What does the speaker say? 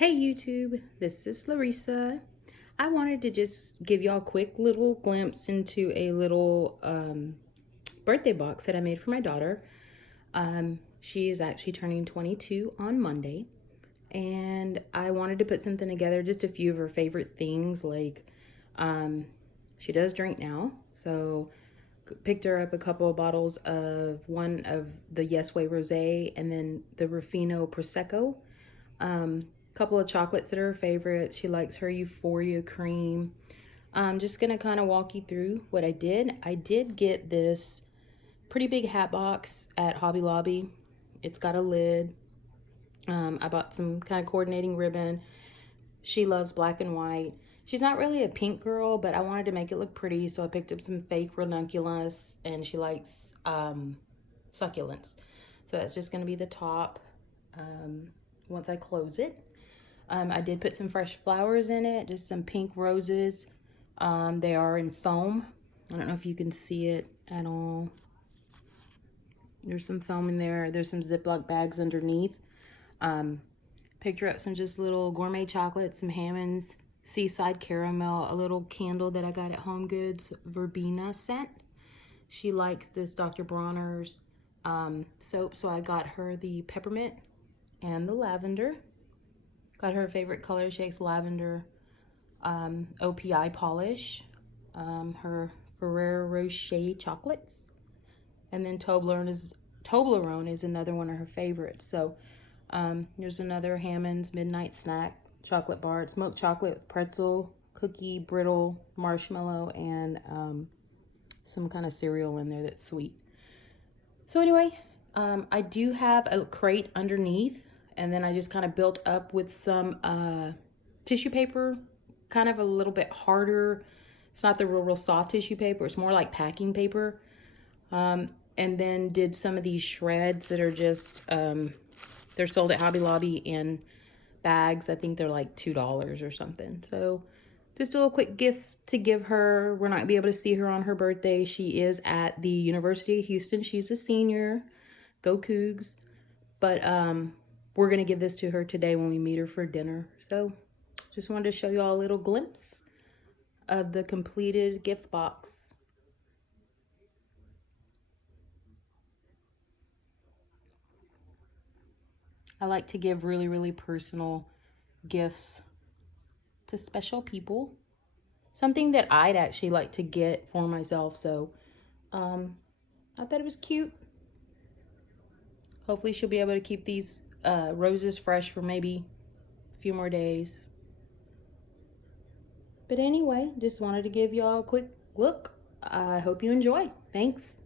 Hey YouTube, this is Larissa. I wanted to just give y'all a quick little glimpse into a little birthday box that I made for my daughter. She is actually turning 22 on Monday, and I wanted to put something together, just a few of her favorite things. Like she does drink now, so picked her up a couple of bottles of one of the Yes Way Rosé and then the Ruffino Prosecco. Couple of chocolates that are her favorites. She likes her Euphoria cream. I'm just gonna kind of walk you through what I did. I did get this pretty big hat box at Hobby Lobby. It's got a lid. I bought some kind of coordinating ribbon. She loves black and white. She's not really a pink girl, but I wanted to make it look pretty, so I picked up some fake ranunculus, and she likes succulents. So that's just gonna be the top once I close it. I did put some fresh flowers in it, just some pink roses. They are in foam. I don't know if you can see it at all. There's some foam in there. There's some Ziploc bags underneath. Picked her up some just little gourmet chocolates, some Hammond's Seaside Caramel, a little candle that I got at Home Goods, verbena scent. She likes this Dr. Bronner's soap, so I got her the peppermint and the lavender. Got her favorite color. She likes lavender. OPI polish. Her Ferrero Rocher chocolates. And then Toblerone is another one of her favorites. So there's another Hammond's Midnight Snack chocolate bar. It's milk chocolate, pretzel, cookie, brittle, marshmallow, and some kind of cereal in there that's sweet. So anyway, I do have a crate underneath. And then I just kind of built up with some tissue paper, kind of a little bit harder. It's not the real soft tissue paper. It's more like packing paper. And then did some of these shreds that are just, they're sold at Hobby Lobby in bags. I think they're like $2 or something. So just a little quick gift to give her. We're not going to be able to see her on her birthday. She is at the University of Houston. She's a senior. Go Cougs. But, we're going to give this to her today when we meet her for dinner. So just wanted to show you all a little glimpse of the completed gift box. I like to give really, really personal gifts to special people. Something that I'd actually like to get for myself. So I thought it was cute. Hopefully she'll be able to keep these roses fresh for maybe a few more days. But anyway, just wanted to give y'all a quick look. I hope you enjoy. Thanks.